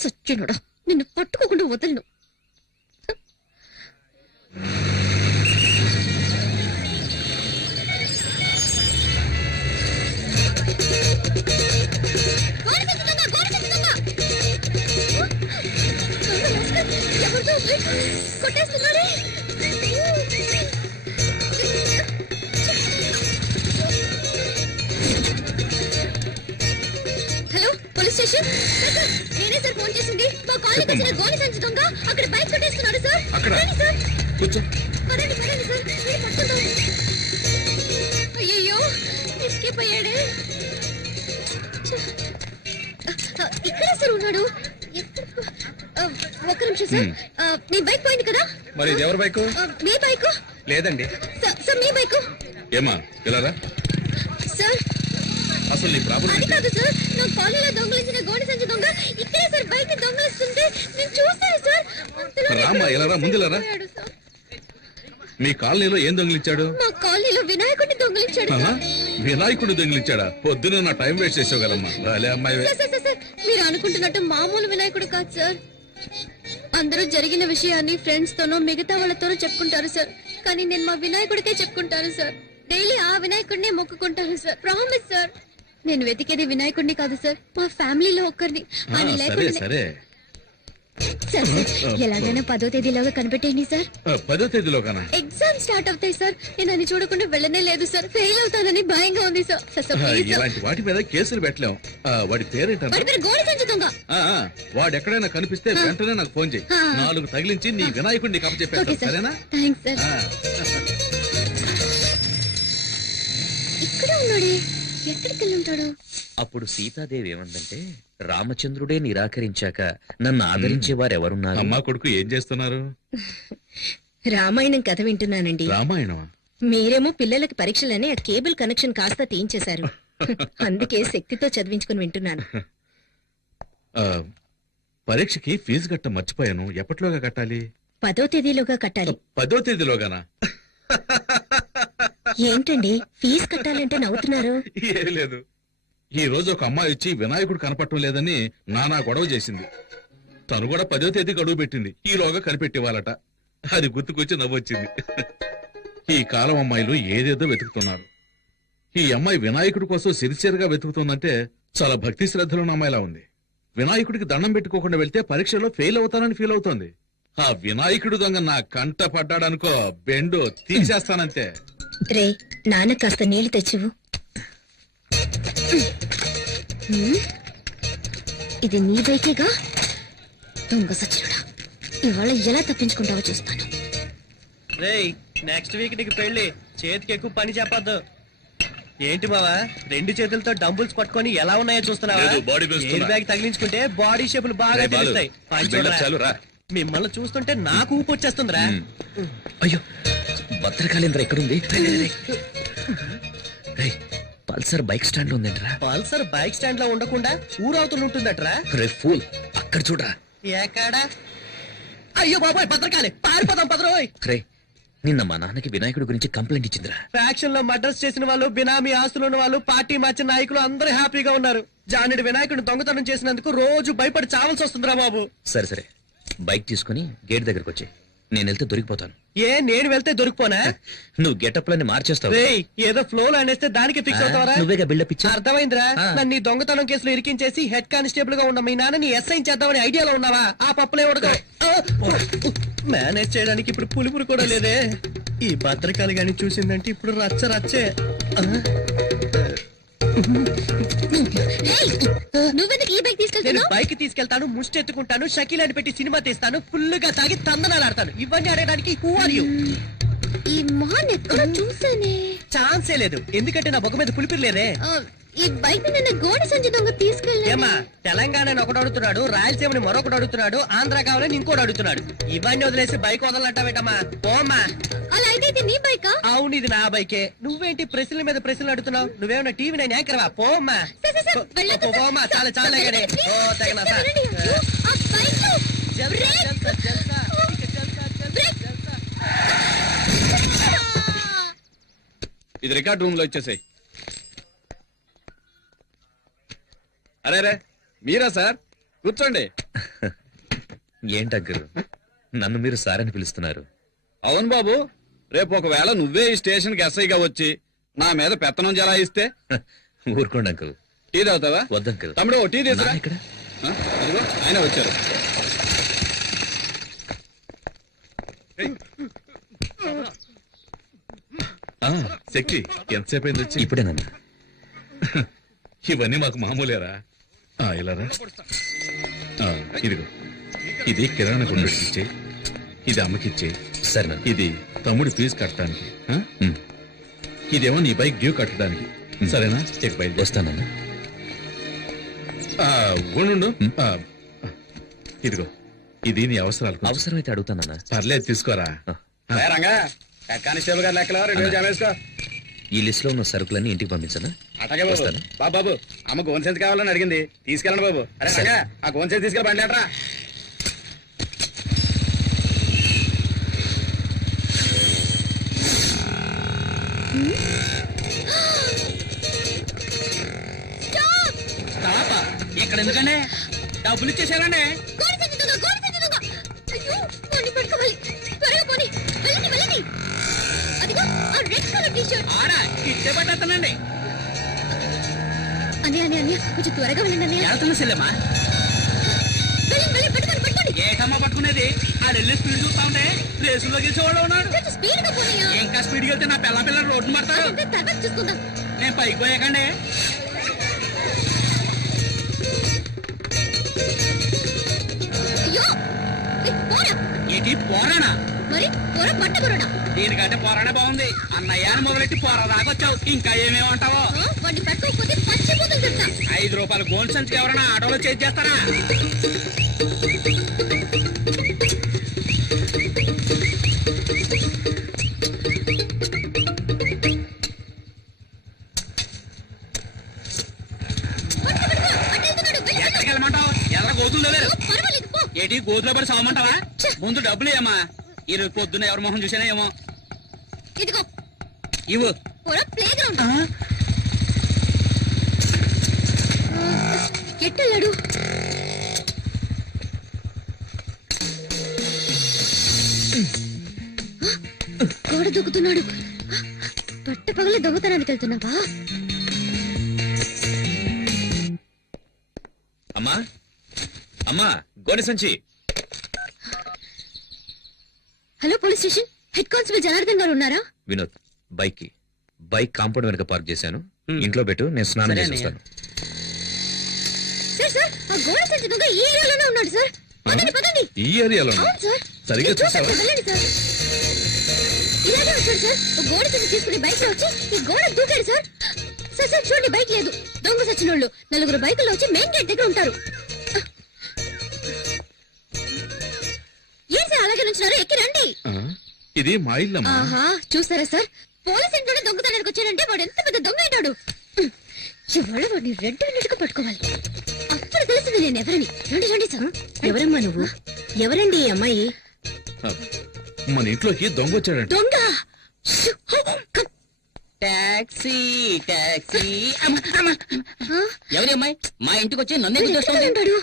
సచ్చినోడా, నిన్ను పట్టుకోకుండా వదలను. కొట్టేస్తున్నాడే. Hello, police station. నేనే సార్ ఫోన్ చేసింది. మా కాలనీకి వచ్చిన గోని సంచి దొంగ అక్కడ బైక్ కొట్టేస్తున్నాడు సార్. సార్ పదండి పదండి సార్, మీరు పట్టుకుందాం. అయ్యయ్యో, ఎస్కేప్ అయ్యాడే. ఇక్కడే సార్ ఉన్నాడు. ఒక్క నిమిషం సార్, నీ బైక్ పోయింది కదా. మరి ఎవరి బైకు? మీ బైకు లేదండి సార్. మీ బైకు ఏమా ఇలా సార్. అసలు నీ ప్రాబ్లం అది కాదు సార్, నా కాలనీలో దొంగలించిన గోడి సంచి దొంగ ఇక్కడే సార్ బైక్ దొంగలిస్తుంటే నేను చూస్తాను సార్. రామ్మా ఇలా ముందులరా. మీ కాలనీలో ఏం దొంగిలించాడు? మా కాలనీలో వినాయకుడిని దొంగిలించాడు. వినాయకుడిని దొంగిలించాడా? పొద్దున నా టైం వేస్ట్ చేసేవాళ్ళమ్మా. అమ్మాయి మీరు అనుకుంటున్నట్టు మామూలు వినాయకుడు కాదు సార్. అందరూ జరిగిన విషయాన్ని ఫ్రెండ్స్ తోనో మిగతా వాళ్ళతోనో చెప్పుకుంటారు సార్, కానీ నేను మా వినాయకుడికే చెప్పుకుంటాను సార్. డైలీ ఆ వినాయకుడినే మొక్కుకుంటాను సార్. Promise sir. నేను వెతికేది వినాయకుడిని కాదు సార్, మా ఫ్యామిలీలో ఒక్కరిని. ఆయన లేకుండా సరే ఎలాగైనా 10వ తేదీలోగా కనిపెట్టేయండి సార్. 10వ తేదీలోగానా? ఎగ్జామ్ స్టార్ట్ అవుతాయి సార్. నేను అది చూడకుండా వెళ్ళనే లేదు సార్. ఫెయిల్ అవుతానని భయంగా ఉంది సార్. ఇలాంటి వాటి మీద కేసులు పెట్టలేం. వాడి పేరేంట? గోడి సంచి దొంగ. వాడు ఎక్కడైనా కనిపిస్తే వెంటనే నాకు ఫోన్ చేయి. 4 తగిలించి నీ వినాయకుడిని కప్పచెప్పేస్తా. సరేనా? Thanks sir. ఇక్కడ ఉన్నాడే, ఎక్కడికి వెళ్ళి ఉంటాడు? అప్పుడు సీతాదేవి ఏమందంటే, రామచంద్రుడే నిరాకరించాక నన్ను ఆదరించే వారెవరున్నారు? అమ్మా కొడుకు ఏం చేస్తున్నారు? రామాయణం కథ వింటున్నానండి. రామాయణమా? మీరేమో పిల్లలకి పరీక్షలని ఆ కేబుల్ కనెక్షన్ కాస్త తీయించేశారు. అందుకే శక్తితో చదివించుకుని వింటున్నాను. పరీక్షకి ఫీజు కట్ట మర్చిపోయాను. ఎప్పటిలోగా కట్టాలి? 10వ తేదీలోగా కట్టాలి. 10వ తేదీలోగానా? ఏంటండి ఫీజు కట్టాలంటే నవ్వుతున్నారు? ఏం లేదు, ఈ రోజు ఒక అమ్మాయి వచ్చి వినాయకుడు కనపడటం లేదని నానా గొడవ చేసింది. తను కూడా 10వ తేదీ గడువు పెట్టింది. ఈలోగా కనిపెట్టేవాళ్ళట. అది గుర్తుకొచ్చి నవ్వొచ్చింది. ఈ కాలం అమ్మాయిలు ఏదేదో వెతుకుతున్నారు. ఈ అమ్మాయి వినాయకుడి కోసం సిరిసియర్గా వెతుకుతుందంటే చాలా భక్తి శ్రద్ధలున్న అమ్మాయిలా ఉంది. వినాయకుడికి దండం పెట్టుకోకుండా వెళ్తే పరీక్షలో ఫెయిల్ అవుతానని ఫీల్ అవుతోంది. ఆ వినాయకుడు దొంగ నా కంట పడ్డాడనుకో, బెండు తీసేస్తానంతే. రే, నాన్న కాస్త నీళ్లు తెచ్చివు. ఇది నీ బైకేగా? దొంగ సచ్చినోడా, ఇవాళ ఎలా తప్పించుకుంటావో చూస్తాను. నెక్స్ట్ వీక్ నీకు పెళ్లి, చేతికి ఎక్కువ పని చెప్పద్దు. ఏంటి బావా, 2 చేతులతో డంబుల్స్ పట్టుకొని ఎలా ఉన్నాయో చూస్తున్నావా? ఎయిర్ బ్యాగ్ తగిలించుకుంటే బాడీ షేపులు బాగా తెలుస్తాయి. మిమ్మల్ని చూస్తుంటే నాకు ఊపు వచ్చేస్తుందిరా. అయ్యో, భద్రకాళేంద్ర ఎక్కడుంది? పల్సర్ బైక్ స్టాండ్ ఉందేంట్రా? పల్సర్ బైక్ స్టాండ్ లో ఉండకుండా ఊరవుతూ ఉంటుందట్రా. రే ఫూల్, అక్కడ చూడరా. ఎక్కడా? అయ్యో బాబాయ్, భద్రకాళి పారిపోదాం పదరోయ్. రే, నిన్న మా నాన్నకి వినాయకుడి గురించి కంప్లైంట్ ఇచ్చిందిరా. ఫ్యాక్షన్ లో మర్డర్స్ చేసిన వాళ్ళు, బినామీ ఆస్తులు ఉన్న వాళ్ళు, పార్టీ మార్చిన నాయకులు అందరూ హ్యాపీగా ఉన్నారు. జానుడి వినాయకుడిని దొంగతనం చేసినందుకు రోజు భయపడి చావాల్సి వస్తుందిరా బాబు. సరే సరే, బైక్ తీసుకుని గేట్ దగ్గరకు వచ్చి, నేను వెళ్తే దొరికిపోతాను. నేను వెళ్తే దొరికిపోనా? నువ్వు గెటప్లని మార్చేస్తావు. ఏదో ఫ్లో లో అనేస్తే దానికి ఫిక్స్ అవుతావరా? నువ్వేగా బిల్డప్ ఇచ్చా. అర్థమైందా? నన్ను ఈ దొంగతనం కేసులో ఇరికించేసి హెడ్ కానిస్టేబుల్ గా ఉన్న మీ నాన్నని ఎస్ఐ చేద్దామని ఐడియాలో ఉన్నావా? ఆ పప్పులే ఉడక మేనేజ్ చేయడానికి ఇప్పుడు పులుపురు కూడా లేదే. ఈ భద్రకాళి గాని చూసిందంటే ఇప్పుడు రచ్చ రచ్చే. బైక్ తీసుకెళ్తాను, ముష్టి ఎత్తుకుంటాను, షకీలాని పెట్టి సినిమా తీస్తాను, ఫుల్ గా తాగి తందనాలు ఆడతాను. ఇవన్నీ ఆడడానికి హూ ఆర్ యు? ఈ మొహాన్ని ఎక్కడ చూసానే? ఛాన్సే లేదు, ఎందుకంటే నా బొగ్గ మీద పులిపిరి లేదే. ఈ బైక్ నిన్న గోడి సంచి దొంగ తీసుకెళ్ళా. తెలంగాణని ఒకడు అడుగుతున్నాడు, రాయలసీమని మరొకడు అడుగుతున్నాడు, ఆంధ్ర కావాలని ఇంకోటి అడుగుతున్నాడు. ఇవన్నీ వదిలేసి బైక్ వదలంటావేటమ్మా? పోమ్మా. అలా అయితే నీ బైకా? అవును, ఇది నా బైకే. నువ్వేంటి ప్రశ్నల మీద ప్రశ్నలు అడుగుతున్నావు? నువ్వేమన్నా టీవీ నేను యాంకర్వా? పోమ్మా పోమ్మా. చాలా చాలా ఇది రికార్డ్ రూమ్ లో ఇచ్చేసాయి. అరే మీరా సార్ కూర్చోండి. ఏంటగ్గురు నన్ను మీరు సార్ అని పిలుస్తున్నారు? అవును బాబు, రేపు ఒకవేళ నువ్వే ఈ స్టేషన్ కి ఎస్ఐగా వచ్చి నా మీద పెత్తనం జలాయిస్తే ఊరుకోండి అంకుల్. టీ తాగుతావా? వద్దంకుల్. తమ్ముడు ఓ టీ తీసురా. నాన్న ఇక్కడ అదిగో ఆయన వచ్చారు. ఆ, శక్తి ఎంతసేపు అయింది వచ్చి? ఇప్పుడే నాన్న. ఇవన్నీ మాకు మామూలేరా. ఇలారా. ఇదిగో, ఇది కిరాణా కొనుగోలు ఇచ్చే, ఇది అమ్మకిచ్చే, సరే నాన్న. ఇది తమ్ముడి ఫీజు కట్టడానికి, ఇదేమో నీ బైక్ డ్యూ కట్టడానికి. సరేనా? చెక్ బైక్ వస్తానన్నా. ఉండు. ఇదిగో, ఇది నీ అవసరాలకు. అవసరమైతే అడుగుతానన్నా. పర్లేదు, తీసుకోరా. ఏ రంగా, హెడ్ కానిస్టేబుల్ గారు లెక్కలో 2 జామేసుకో. ఈ లిస్ట్ లో ఉన్న సరుకులన్నీ ఇంటికి పంపించనా? అటగే బాబు. వస్తాను. బాబు అమ్మ గోన్ సెన్స్ కావాలని అడిగింది, తీసుకెళ్ళండి బాబు. అరే రంగా, ఆ గోన్ సెన్స్ తీసుకెళ్ళి బండి లేటరా. ఇక్కడ ఎందుకండి డబ్బులు ఇచ్చేసారండి. అయ్యో, వాడిని పట్టుకోవాలి. త్వరగా పోనీ. వెళ్ళండి. అదిగో ఆ రెడ్ కలర్ టీ-షర్ట్. ఆడా ఇట్టే పట్టేస్తానండి. అన్నయ్య కొంచెం త్వరగా వెళ్ళండి అన్నయ్య. వెళ్తున్నా సెల్లమ్మా. వెళ్ళండి, పట్టుకోండి. ఏటమ్మా పట్టుకునేది? ఆడు వెళ్ళి స్పీడ్ చూస్తా ఉంటే రేసులో గెలిచేవాడు ఉన్నాడు. కొంచెం స్పీడ్ గా పోనీయా. ఇంకా స్పీడ్కి వెళ్తే నా పిల్ల రోడ్డు పడతాడు. అదంతా తర్వాత చూసుకుందాం. నేను పైకి పోయాకండి. అయ్యో, పోరా. ఇది పోరానా? మరి పోరా పట్టకురాడా. దీనికంటే పోరానే బాగుంది. అన్నయ్యాన్ని మొదలెట్టి పోరా దాకొచ్చావు. ఇంకా ఏమేమంటావో. వాడిని పట్టుకోకపోతే పచ్చిపోతుంది చెప్తా. 5 రూపాయలు గోల్డ్ సంచికి ఎవరైనా ఆటోలో చేసి చేస్తారా? ఎక్కడికి వెళ్ళమంటావు? ఎర్ర గోతులు లేరు. పర్వాలేదు పో. ఏంటి గోతులో పడి సావమంటావా? ముందు డబ్బులు ఏమా? ఈరోజు పొద్దున్న ఎవరి మొహం చూసినా ఏమో. ఇదిగో ఇవ్వు. పోరా ప్లే గ్రౌండ్. ఎట్టెళ్ళాడు? గోడ దూకుతున్నాడు. పట్ట పగల దొంగతనానికి వెళ్తున్నావా? అమ్మా అమ్మా, గోనె సంచి. Hello police station, head constable Janardhan గారు ఉన్నారా? వినోద్, బైక్ కాంపౌండ్ వెనక పార్క్ చేశాను. ఇంట్లో పెట్టు, నేను స్నానం సరే చేసి అన్నయ్య. వస్తాను. సార్ ఆ గోడ సంచి దొంగ ఈ ఏరియాలోనే ఉన్నాడు సార్. పదండి. ఈ ఏరియాలో అవును సార్. సరిగ్గా మీరు చూసారా? చూసావా? వెళ్ళండి సార్. ఇలాగే వచ్చాడు సార్. ఓ గోడ సంచి తీసుకుని బైక్ లో వచ్చి ఈ గోడ దూకాడు సార్. సార్ చూడండి, బైక్ లేదు. దొంగ సచ్చినోళ్ళు 4 బైకుల్లో వచ్చి మెయిన్ గేట్ దగ్గర ఉంటారు. ఏం సార్ అలాగే నుంచున్నారు? ఎక్కి రండి. ఇది మా ఇల్లమ్మా. ఆహా, చూసారా సార్, పోలీస్ ఇంట్లోనే దొంగతనానికి వచ్చాడంటే వాడు ఎంత పెద్ద దొంగ అయినాడు. ఇవాళ వాడిని రెడ్ హ్యాండెడ్గా పట్టుకోవాలి. అప్పుడు తెలిసింది నేను ఎవరని. రండి సార్. ఎవరమ్మా నువ్వు? ఎవరండి ఈ అమ్మాయి? మన ఇంట్లోకి దొంగ వచ్చాడంట. దొంగ. టాక్సీ ఎవరి అమ్మాయి మా ఇంటికి వచ్చి నన్ను ఎందుకు ఎక్కడ చేస్తుంది? ఉంటాడు?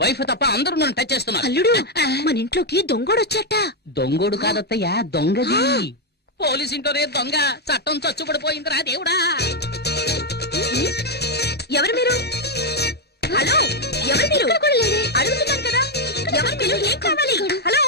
వైఫ్ తప్ప అందరూ నన్ను టచ్ చేస్తున్నారు. అల్లుడు, మన ఇంట్లోకి దొంగోడొచ్చట. దొంగోడు కాదత్తయ్యా, దొంగది. పోలీస్ ఇంట్లోనే దొంగ. చట్టం చచ్చుబడిపోయిందిరా దేవుడా. ఎవరు మీరు? హలో, ఎవరు మీరు? ఇక్కడ కూడా లేదే. అడుగుతున్నాను కదా, ఎవరు మీరు? ఏం కావాలి? హలో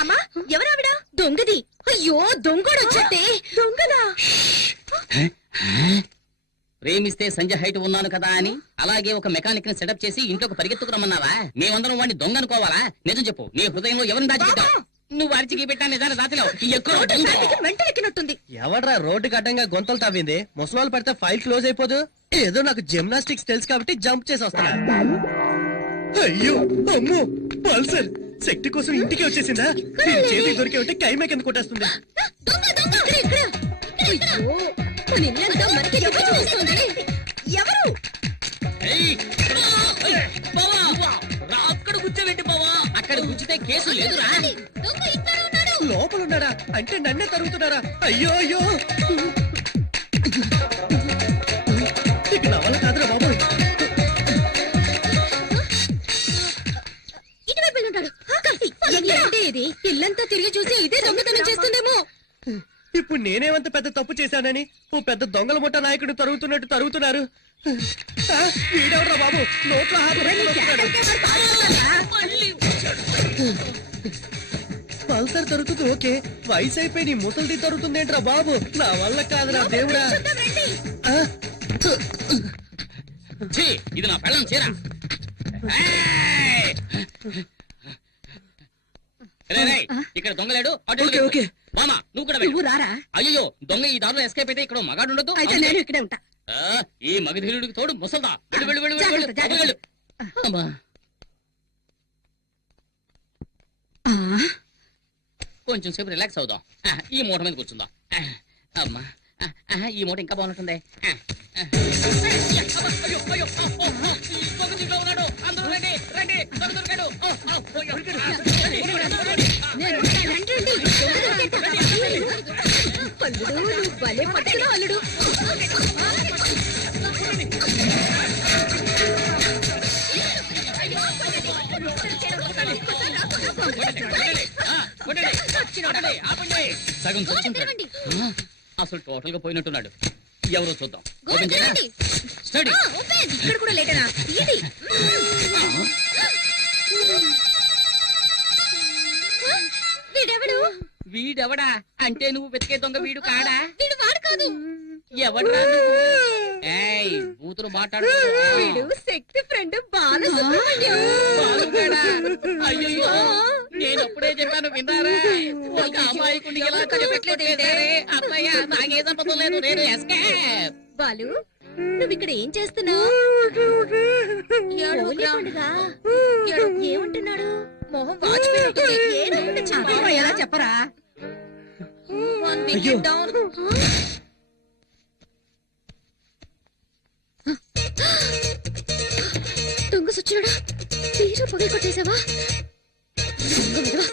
అమ్మా, ఎవరావిడ? దొంగది. అయ్యో, దొంగోడొచ్చటే. దొంగలా? ప్రేమిస్తే సంజయ్ హైట్ ఉన్నాను కదా అని అలాగే ఒక మెకానిక్ ని సెటప్ చేసి ఇంట్లోకి పరిగెత్తుకురమ్మన్నావా? మేమందరం వాడిని దొంగ అనుకోవాలా? నిజం చెప్పు, నీ హృదయంలో ఎవరిని దాచిపెట్టావు? నువ్వు అరిచికి పెట్టా నిజాన్ని దాతిలో వెంటనెక్కినట్టుంది. ఎవడ్రా రోడ్డుకి అడ్డంగా గొంతలు తవ్వింది? ముసలాలు పడితే ఫైల్ క్లోజ్ అయిపోదు. ఏదో నాకు జిమ్నాస్టిక్స్ తెలుసు కాబట్టి జంప్ చేసి వస్తున్నా. అయ్యో అమ్మో, పల్సర్ శక్తి కోసం ఇంటికి వచ్చేసిందా? చేతికి దొరికే ఉంటే కైమే కింద కొట్టేస్తుంది. ఇక్కడ. అయ్యో, మన ఇల్లంతా మనకి దొంగ చూస్తుంది. ఎవరు? అక్కడ కూర్చోబెట్టి బావా. అక్కడ కూర్చుతే కేసు లేదురా. దొంగ ఇక్కడ ఉన్నాడు. లోపల ఉన్నాడా? అంటే నన్నే తరుగుతున్నారా? అయ్యో అయ్యో, ఇక నా వల్ల కాదురా బాబు. నేనేమంత పెద్ద తప్పు చేశానని ఓ పెద్ద దొంగల ముఠా నాయకుడు తరుగుతున్నట్టు తరుగుతున్నారు. ఆ, వీడెవడ్రా బాబు నోట్లో హాత పెట్టుకుని పల్సర్ తరుగుతుంది ఓకే, వయసు అయిపోయి నీ ముసలిది తరుగుతుందేంట్రా బాబు, నా వల్ల కాదురా దేవుడా. ఆ, ఇది నా పెళ్ళం చీర. ఇక్కడ దొంగలేడు. ఓకే ఓకే మామా నువ్వు కూడా నువ్వు రారా. అయ్యో దొంగ ఈ దారిలో ఎస్కేప్ అయితే ఇక్కడ మగాడు ఉండదు. అయితే నేను ఇక్కడే ఉంటా. ఈ మగధీరుడికి తోడు ముసల్దా. వెళ్ళు, వెళ్ళు, వెళ్ళు, వెళ్ళు, జాగ్రత్త, వెళ్ళు, వెళ్ళు. అమ్మా. కొంచెం సేపు రిలాక్స్ అవుదాం. ఈ మూట మీద కూర్చుందాం. అమ్మా ఈ మూట ఇంకా బాగుంటుంది. అయ్యో, అయ్యో, ఓ, ఓ, ఈ దొంగ దీంట్లో ఉన్నాడు. అందరూ రండి, రండి, దొంగ దొరికాడు. ఓ, ఓ, అయ్యో, అల్లుడు నువ్వు భలే పట్టుకున్నావు అల్లుడు. సగం చచ్చుంటాడు. అసలు టోటల్ గా పోయినట్టున్నాడు. ఎవరో చూద్దాం. ఓపెన్ చేయరా? స్టడీ. ఇక్కడ కూడా లేటనా ఇది. వీడెవడు? వీడెవడా అంటే నువ్వు వెతికే దొంగ వీడు కాడా? వీడు వాడు కాదు. ఎవడ్రా నువ్వు? ఏయ్ బూతులు మాట్లాడు. వీడు శక్తి ఫ్రెండ్ బాలసుబ్రహ్మణ్యం. బాలుగాడా? అయ్యయ్యో నేను అప్పుడే చెప్పాను విన్నారా? ఒక అమ్మాయికుని ఎలా కనిపెట్టలేదే. అమ్మయ్య నాకే సంబంధం లేదు. నేను ఎస్కేప్. బాలు నువ్వు ఇక్కడ ఏం చేస్తున్నావు? ఏమంటున్నాడు? మొహం వాచిపోయి ఎలా చెప్పరా? అయ్యో. దొంగ సచ్చినాడా? తీరు పొగ కొట్టేశావా? దొంగ విధవా.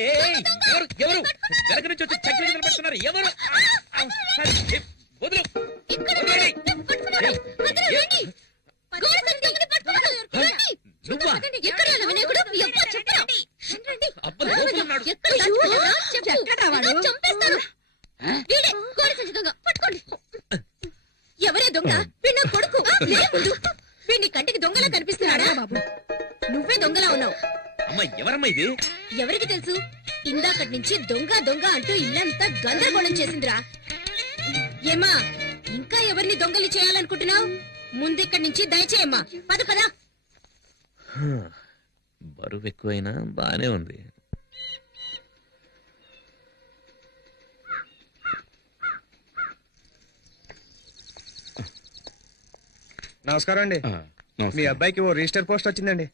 ఏయ్, ఎవరు ఎవరు వెనక నుంచి వచ్చి చెట్లు నిలబెడుతున్నారు ఎవరు? వదులు. వదిలేయ్. ఏయ్, నువ్వా? ఎక్కడ ఉన్న వినాయకుడు? ఎవ్వరు చెప్పరా? అబ్బా, లోపల ఉన్నాడు. ఎక్కడ దాచుకున్నావా? చెప్పు. చంపేస్తాను. వీడే కోడి సంచి దొంగ. పట్టుకోండి. ఎవరే దొంగ? వీడు నా కొడుకు. లేవుడు. వీడిని కంటికి దొంగలా కనిపిస్తున్నాడా? బాబు నువ్వే దొంగలా ఉన్నావు. అమ్మా ఎవరమ్మా ఇది? ఎవరికి తెలుసు? ఇందాకటి నుంచి దొంగ దొంగ అంటూ ఇల్లంతా గందరగోళం చేసిందిరా. ఏమా ఇంకా ఎవరిని దొంగలు చేయాలనుకుంటున్నావు? ముందిక్కడి నుంచి దయచేయమ్మా. పద పద. బరువు ఎక్కువైనా బానే ఉంది. నమస్కారం అండి. మీ అబ్బాయికి ఓ రిజిస్టర్ పోస్ట్ వచ్చిందండి.